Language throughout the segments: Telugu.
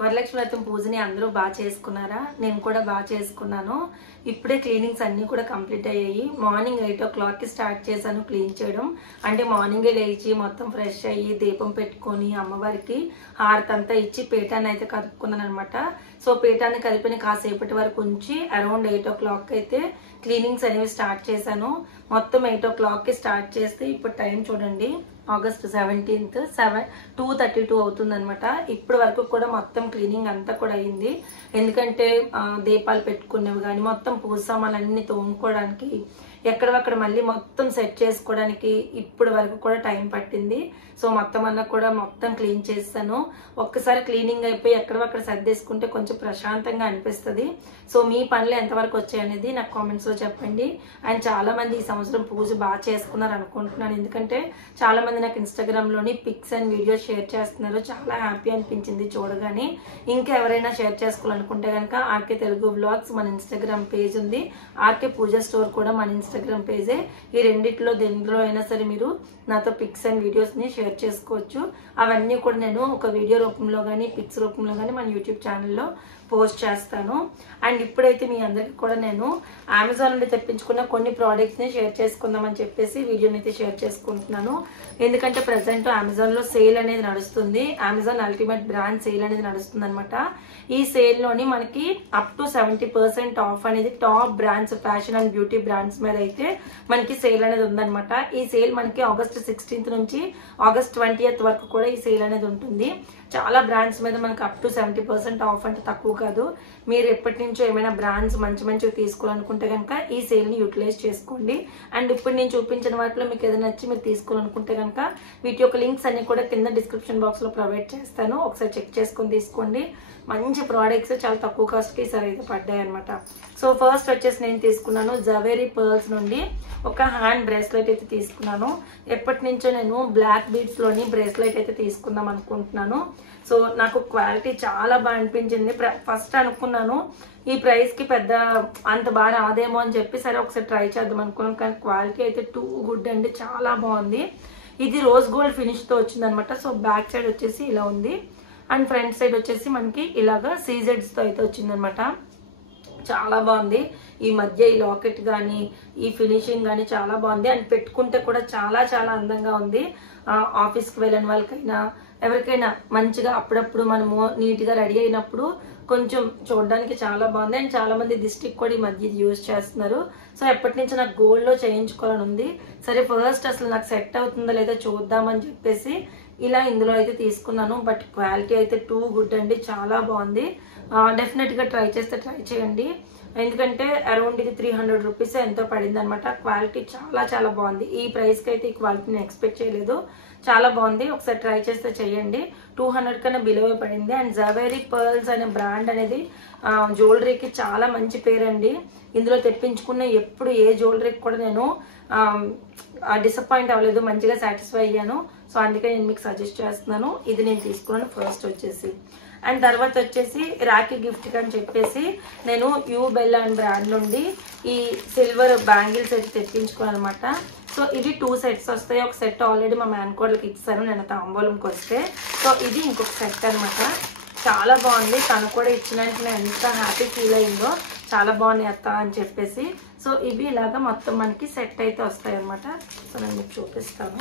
వరలక్ష్మి వ్రతం పూజని అందరూ బాగా చేసుకున్నారా? నేను కూడా బాగా చేసుకున్నాను. ఇప్పుడే క్లీనింగ్స్ అన్నీ కూడా కంప్లీట్ అయ్యాయి. మార్నింగ్ 8 o'clockకి స్టార్ట్ చేశాను క్లీన్ చేయడం. అంటే మార్నింగే లేచి మొత్తం ఫ్రెష్ అయ్యి దీపం పెట్టుకొని అమ్మవారికి హారతంతా ఇచ్చి పీఠాన్ని అయితే కలుపుకున్నాను అనమాట. సో పీఠాన్ని కలిపిన కాసేపటి వరకు ఉంచి అరౌండ్ 8 o'clock అయితే క్లీనింగ్స్ అనేవి స్టార్ట్ చేశాను. మొత్తం 8 o'clockకి స్టార్ట్ చేస్తే ఇప్పుడు టైం చూడండి, ఆగస్ట్ 17th 2:32 అవుతుంది అనమాట. ఇప్పటి వరకు కూడా మొత్తం క్లీనింగ్ అంతా కూడా అయింది. ఎందుకంటే దీపాలు పెట్టుకునేవి కానీ మొత్తం పూజ సామాన్లన్నీ తోముకోవడానికి ఎక్కడక్కడ మళ్ళీ మొత్తం సెట్ చేసుకోవడానికి ఇప్పటి వరకు కూడా టైం పట్టింది. సో మొత్తం అన్న కూడా మొత్తం క్లీన్ చేస్తాను. ఒక్కసారి క్లీనింగ్ అయిపోయి ఎక్కడక్కడ సర్దేసుకుంటే కొంచెం ప్రశాంతంగా అనిపిస్తుంది. సో మీ పనులు ఎంతవరకు వచ్చాయనేది నాకు కామెంట్స్ లో చెప్పండి. అండ్ చాలా మంది ఈ సంవత్సరం పూజ బాగా చేసుకున్నారు అనుకుంటున్నాను. ఎందుకంటే చాలా మంది నాకు ఇన్స్టాగ్రామ్ లోని పిక్స్ అండ్ వీడియోస్ షేర్ చేస్తున్నారు. చాలా హ్యాపీ అనిపించింది చూడగానే. ఇంకా ఎవరైనా షేర్ చేసుకోవాలనుకుంటే కనుక ఆర్కే తెలుగు వ్లాగ్స్ మన ఇన్స్టాగ్రామ్ పేజ్ ఉంది, ఆర్కే పూజ స్టోర్ కూడా మన ఇన్స్టాగ్రామ్ పేజే. ఈ రెండిట్లో దేంట్లో అయినా సరే మీరు నాతో పిక్స్ అండ్ వీడియోస్ ని షేర్ చేసుకోవచ్చు. అవన్నీ కూడా నేను ఒక వీడియో రూపంలో కానీ పిక్స్ రూపంలో కానీ మన యూట్యూబ్ ఛానల్లో పోస్ట్ చేస్తాను. అండ్ ఇప్పుడైతే మీ అందరికి కూడా నేను అమెజాన్ నుండి తెప్పించుకున్న కొన్ని ప్రోడక్ట్స్ ని షేర్ చేసుకుందామని చెప్పేసి వీడియోని అయితే షేర్ చేసుకుంటున్నాను. ఎందుకంటే ప్రెసెంట్ అమెజాన్ లో సేల్ అనేది నడుస్తుంది. అమెజాన్ అల్టిమేట్ బ్రాండ్ సేల్ అనేది నడుస్తుంది అనమాట. ఈ సేల్ లోని మనకి అప్ టు 70% ఆఫ్ అనేది top brands, fashion and beauty brands మీద అయితే మనకి సేల్ అనేది ఉందన్నమాట. ఈ సేల్ మనకి ఆగస్ట్ 16th నుంచి ఆగస్ట్ 20th వరకు కూడా ఈ సేల్ అనేది ఉంటుంది. చాలా బ్రాండ్స్ మీద మనకి అప్ టు 70% ఆఫ్ అంటే తక్కువ కాదు. మీరు ఎప్పటి నుంచో ఏమైనా బ్రాండ్స్ మంచివి తీసుకోవాలనుకుంటే కనుక ఈ సేల్ ని యూటిలైజ్ చేసుకోండి. అండ్ ఇప్పుడు నేను చూపించిన వాటిలో మీకు ఏదైనా నచ్చి మీరు తీసుకోవాలనుకుంటే కనుక వీటి యొక్క లింక్స్ అన్ని కూడా కింద డిస్క్రిప్షన్ బాక్స్ లో ప్రొవైడ్ చేస్తాను. ఒకసారి చెక్ చేసుకొని తీసుకోండి. మంచి ప్రోడక్ట్స్ చాలా తక్కువ కాస్ట్ కి సరే అయితే పడ్డాయి అనమాట. సో ఫస్ట్ వచ్చేసి నేను తీసుకున్నాను జవేరీ పర్ల్స్ నుండి ఒక హ్యాండ్ బ్రేస్లెట్ అయితే తీసుకున్నాను. ఎప్పటి నుంచో నేను బ్లాక్ బీడ్స్ లోని బ్రేస్లెట్ అయితే తీసుకుందాం అనుకుంటున్నాను. సో నాకు క్వాలిటీ చాలా బాగా అనిపించింది. ఫస్ట్ అనుకున్నాను ఈ ప్రైస్ కి పెద్ద అంత బాగా రాదేమో అని చెప్పి సరే ఒకసారి ట్రై చేద్దాం అనుకున్నాను. కానీ క్వాలిటీ అయితే టూ గుడ్ అండి, చాలా బాగుంది. ఇది రోజ్ గోల్డ్ ఫినిష్ తో వచ్చింది అనమాట. సో బ్యాక్ సైడ్ వచ్చేసి ఇలా ఉంది అండ్ ఫ్రంట్ సైడ్ వచ్చేసి మనకి ఇలాగా సీజెడ్స్ తో అయితే వచ్చింది అనమాట. చాలా బాగుంది. ఈ మధ్య ఈ లాకెట్ కానీ ఈ ఫినిషింగ్ కానీ చాలా బాగుంది. అండ్ పెట్టుకుంటే కూడా చాలా చాలా అందంగా ఉంది. ఆఫీస్కి వెళ్ళిన వాళ్ళకైనా ఎవరికైనా మంచిగా అప్పుడప్పుడు మనము నీట్ గా రెడీ అయినప్పుడు కొంచెం చూడడానికి చాలా బాగుంది. అండ్ చాలా మంది దిష్టికి కూడా ఈ మధ్య యూజ్ చేస్తున్నారు. సో ఎప్పటి నుంచి నాకు గోల్డ్ లో చేయించుకోవాలని ఉంది. సరే ఫస్ట్ అసలు నాకు సెట్ అవుతుందో లేదో చూద్దామని చెప్పేసి ఇలా ఇందులో అయితే తీసుకున్నాను. బట్ క్వాలిటీ అయితే టూ గుడ్ అండి, చాలా బాగుంది. డెఫినెట్ గా ట్రై చేస్తే ట్రై చేయండి. ఎందుకంటే అరౌండ్ ఇది 300 రూపీస్ ఎంతో పడింది అనమాట. క్వాలిటీ చాలా చాలా బాగుంది. ఈ ప్రైస్ కి అయితే ఈ క్వాలిటీని ఎక్స్పెక్ట్ చేయలేదు. చాలా బాగుంది. ఒకసారి ట్రై చేస్తే చెయ్యండి. 200 కన్నా బిలో పడింది. అండ్ జవేరీ పర్ల్స్ అనే బ్రాండ్ అనేది జ్యువెలరీకి చాలా మంచి పేరండి. ఇందులో తెప్పించుకున్న ఎప్పుడు ఏ జ్యువెలరీకి కూడా నేను డిసప్పాయింట్ అవ్వలేదు, మంచిగా సాటిస్ఫై అయ్యాను. సో అందుకే నేను మీకు సజెస్ట్ చేస్తున్నాను. ఇది నేను తీసుకున్నాను ఫస్ట్ వచ్చేసి. అండ్ తర్వాత వచ్చేసి రాఖీ గిఫ్ట్ అని చెప్పేసి నేను యూ బెల్ అండ్ బ్రాండ్ నుండి ఈ సిల్వర్ బ్యాంగిల్స్ అయితే తెప్పించుకున్నాను అనమాట. సో ఇవి 2 sets వస్తాయి. ఒక సెట్ ఆల్రెడీ మా మేనకోడలకి ఇచ్చారు నేను తాంబూలంకి వస్తే. సో ఇది ఇంకొక సెట్ అనమాట. చాలా బాగుంది. తను కూడా ఇచ్చినందుకు నేను ఎంత హ్యాపీ ఫీల్ అయిందో. చాలా బాగున్నాయి అత్త అని చెప్పేసి. సో ఇవి ఇలాగా మొత్తం మనకి సెట్ అయితే వస్తాయి అనమాట. సో నేను మీకు చూపిస్తాను.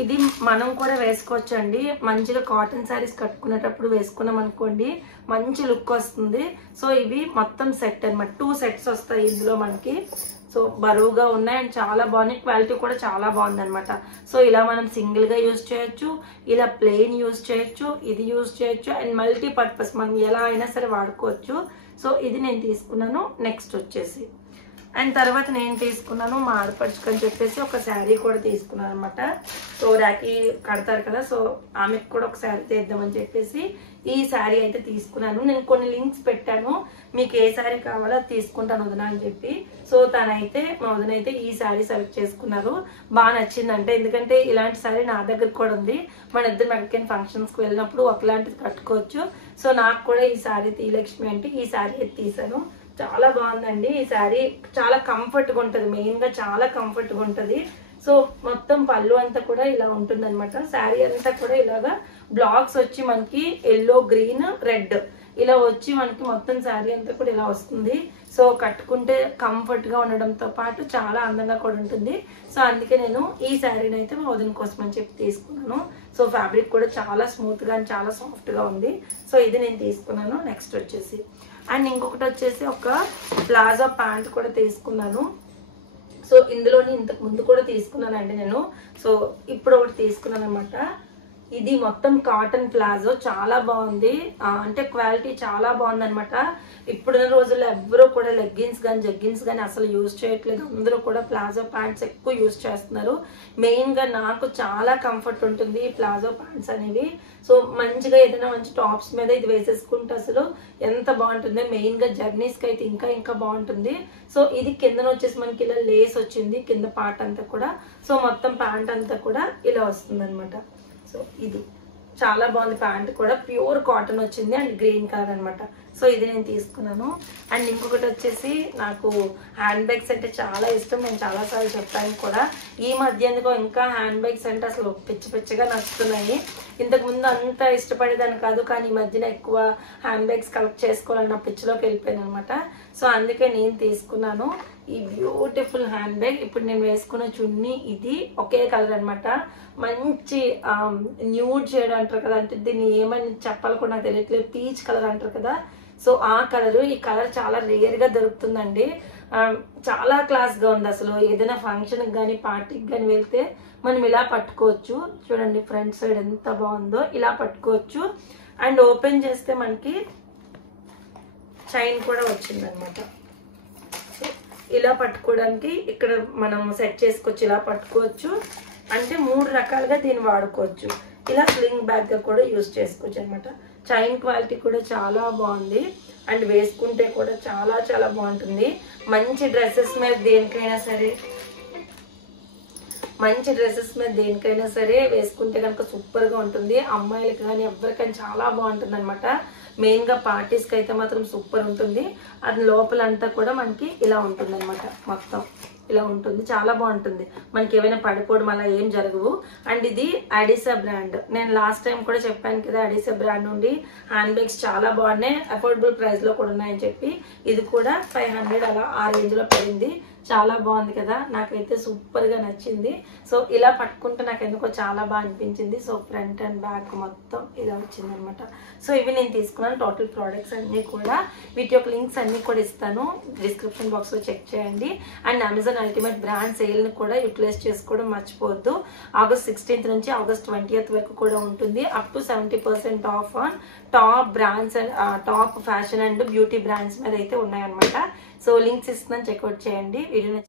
ఇది మనం కూడా వేసుకోవచ్చు అండి. మంచిగా కాటన్ శారీస్ కట్టుకునేటప్పుడు వేసుకున్నాం అనుకోండి మంచి లుక్ వస్తుంది. సో ఇవి మొత్తం సెట్ అనమాట. 2 sets వస్తాయి ఇందులో మనకి. సో బరువుగా ఉన్నాయి అండ్ చాలా బాగున్నాయి. క్వాలిటీ కూడా చాలా బాగుంది అనమాట. సో ఇలా మనం సింగిల్ గా యూజ్ చేయొచ్చు, ఇలా ప్లెయిన్ యూజ్ చేయొచ్చు, ఇది యూజ్ చేయొచ్చు అండ్ మల్టీ పర్పస్ మనం ఎలా అయినా సరే వాడుకోవచ్చు. సో ఇది నేను తీసుకున్నాను. నెక్స్ట్ వచ్చేసి అండ్ తర్వాత నేను తీసుకున్నాను మా ఆడపడుచుకని చెప్పేసి ఒక శారీ కూడా తీసుకున్నాను అనమాట. సో రాఖీ కడతారు కదా, సో ఆమెకు కూడా ఒక శారీ తీద్దామని చెప్పేసి ఈ శారీ అయితే తీసుకున్నాను. నేను కొన్ని లింక్స్ పెట్టాను, మీకు ఏ శారీ కావాలో అది తీసుకుంటాను వదిన అని చెప్పి. సో తనైతే మా వదిన అయితే ఈ శారీ సెలెక్ట్ చేసుకున్నారు. బాగా నచ్చిందంటే ఎందుకంటే ఇలాంటి శారీ నా దగ్గర కూడా ఉంది. మన ఇద్దరు మెడికల్ ఫంక్షన్స్ కి వెళ్ళినప్పుడు ఒకలాంటిది కట్టుకోవచ్చు. సో నాకు కూడా ఈ శారీ తీలక్ష్మి అంటే ఈ శారీ అయితే తీసాను. చాలా బాగుందండి. ఈ శారీ చాలా కంఫర్ట్ గా ఉంటది. మెయిన్ గా చాలా కంఫర్ట్ గా ఉంటది. సో మొత్తం పళ్ళు అంతా కూడా ఇలా ఉంటుంది అనమాట. శారీ అంతా కూడా ఇలాగా బ్లాక్స్ వచ్చి మనకి ఎల్లో, గ్రీన్, రెడ్ ఇలా వచ్చి మనకి మొత్తం శారీ అంతా కూడా ఇలా వస్తుంది. సో కట్టుకుంటే కంఫర్ట్ గా ఉండడంతో పాటు చాలా అందంగా కూడా ఉంటుంది. సో అందుకే నేను ఈ శారీని అయితే మా వదిన కోసం అని చెప్పి తీసుకున్నాను. సో ఫ్యాబ్రిక్ కూడా చాలా స్మూత్ గా చాలా సాఫ్ట్ గా ఉంది. సో ఇది నేను తీసుకున్నాను. నెక్స్ట్ వచ్చేసి అండ్ ఇంకొకటి వచ్చేసి ఒక ప్లాజో ప్యాంట్ కూడా తీసుకున్నాను. సో ఇందులోని ఇంతకు ముందు కూడా తీసుకున్నానండి నేను. సో ఇప్పుడు ఒకటి తీసుకున్నాను అనమాట. ఇది మొత్తం కాటన్ ప్లాజో, చాలా బాగుంది. అంటే క్వాలిటీ చాలా బాగుంది అనమాట. ఇప్పుడున్న రోజుల్లో ఎవ్వరూ కూడా లెగ్గిన్స్ కానీ జగ్గిన్స్ కానీ అసలు యూజ్ చేయట్లేదు. అందరూ కూడా ప్లాజో ప్యాంట్స్ ఎక్కువ యూజ్ చేస్తున్నారు. మెయిన్ గా నాకు చాలా కంఫర్ట్ ఉంటుంది ఈ ప్లాజో ప్యాంట్స్ అనేవి. సో మంచిగా ఏదైనా మంచి టాప్స్ మీద ఇది వేసేసుకుంటే అసలు ఎంత బాగుంటుంది. మెయిన్ గా జర్నీస్ కి అయితే ఇంకా బాగుంటుంది. సో ఇది కిందన వచ్చేసి మనకి ఇలా లేస్ వచ్చింది కింద పార్ట్ అంతా కూడా. సో మొత్తం ప్యాంట్ అంతా కూడా ఇలా వస్తుంది అనమాట. సో ఇది చాలా బాగుంది. ప్యాంట్ కూడా ప్యూర్ కాటన్ వచ్చింది అండ్ గ్రీన్ కలర్ అనమాట. సో ఇది నేను తీసుకున్నాను. అండ్ ఇంకొకటి వచ్చేసి నాకు హ్యాండ్ బ్యాగ్స్ అంటే చాలా ఇష్టం. నేను చాలాసార్లు చెప్పాను కూడా. ఈ మధ్య ఎందుకో ఇంకా హ్యాండ్ బ్యాగ్స్ అంటే అసలు పిచ్చిగా నచ్చుతున్నాయి. ఇంతకు ముందు అంత ఇష్టపడేదాన్ని కాదు, కానీ ఈ మధ్యన ఎక్కువ హ్యాండ్ బ్యాగ్స్ కలెక్ట్ చేసుకోవాలన్న పిచ్చిలోకి వెళ్ళిపోయాను అనమాట. సో అందుకే నేను తీసుకున్నాను ఈ బ్యూటిఫుల్ హ్యాండ్ బ్యాగ్. ఇప్పుడు నేను వేసుకున్న చున్నీ ఇది ఒకే కలర్ అనమాట. మంచి న్యూడ్ షేడ్ అంటారు కదా, అంటే దీన్ని ఏమని చెప్పాలి కూడా నాకు తెలియట్లేదు, పీచ్ కలర్ అంటారు కదా. సో ఆ కలర్, ఈ కలర్ చాలా రేర్ గా దొరుకుతుందండి. చాలా క్లాస్ గా ఉంది. అసలు ఏదైనా ఫంక్షన్ కి కానీ పార్టీకి కానీ వెళ్తే మనం ఇలా పట్టుకోవచ్చు. చూడండి ఫ్రంట్ సైడ్ ఎంత బాగుందో, ఇలా పట్టుకోవచ్చు. అండ్ ఓపెన్ చేస్తే మనకి చైన్ కూడా వచ్చింది అనమాట. ఇలా పట్టుకోవడానికి ఇక్కడ మనం సెట్ చేసుకోవచ్చు, ఇలా పట్టుకోవచ్చు. అంటే 3 రకాలుగా దీన్ని వాడుకోవచ్చు. ఇలా స్లింగ్ బ్యాగ్ గా కూడా యూజ్ చేసుకోవచ్చు అనమాట. చైన్ క్వాలిటీ కూడా చాలా బాగుంది అండ్ వేసుకుంటే కూడా చాలా బాగుంటుంది. మంచి డ్రెస్సెస్ మీద దేనికైనా సరే వేసుకుంటే కనుక సూపర్ గా ఉంటుంది. అమ్మాయిలకి కానీ ఎవరికైనా చాలా బాగుంటుంది అనమాట. మెయిన్ గా పార్టీస్ కి అయితే మాత్రం సూపర్ ఉంటుంది. అది లోపలంతా కూడా మనకి ఇలా ఉంటుంది అనమాట. మొత్తం ఇలా ఉంటుంది, చాలా బాగుంటుంది. మనకి ఏమైనా పడిపోవడం అలా ఏం జరగవు. అండ్ ఇది అడిసా బ్రాండ్. నేను లాస్ట్ టైం కూడా చెప్పాను కదా, అడిసా బ్రాండ్ నుండి హ్యాండ్ బ్యాగ్స్ చాలా బాగున్నాయి, అఫోర్డబుల్ ప్రైస్ లో కూడా ఉన్నాయని చెప్పి. ఇది కూడా 500 అలా ఆ రేంజ్ లో పడింది. చాలా బాగుంది కదా, నాకైతే సూపర్ గా నచ్చింది. సో ఇలా పట్టుకుంటే నాకు ఎందుకో చాలా బాగా అనిపించింది. సో ఫ్రంట్ అండ్ బ్యాక్ మొత్తం ఇలా వచ్చింది అనమాట. సో ఇవి నేను తీసుకున్నాను. టోటల్ ప్రోడక్ట్స్ అన్ని కూడా వీటి యొక్క లింక్స్ అన్ని కూడా ఇస్తాను, డిస్క్రిప్షన్ బాక్స్ లో చెక్ చేయండి. And Amazon ultimate brand sale ని కూడా యూటిలైజ్ చేసుకోవడం మర్చిపోవద్దు. August 16th నుంచి August 20th వరకు కూడా ఉంటుంది. Up to 70% of on top brands and top fashion and beauty brands మీద అయితే ఉన్నాయన్నమాట. సో లింక్స్ ఇస్తున్నాను, చెక్అవుట్ చేయండి. వీడియో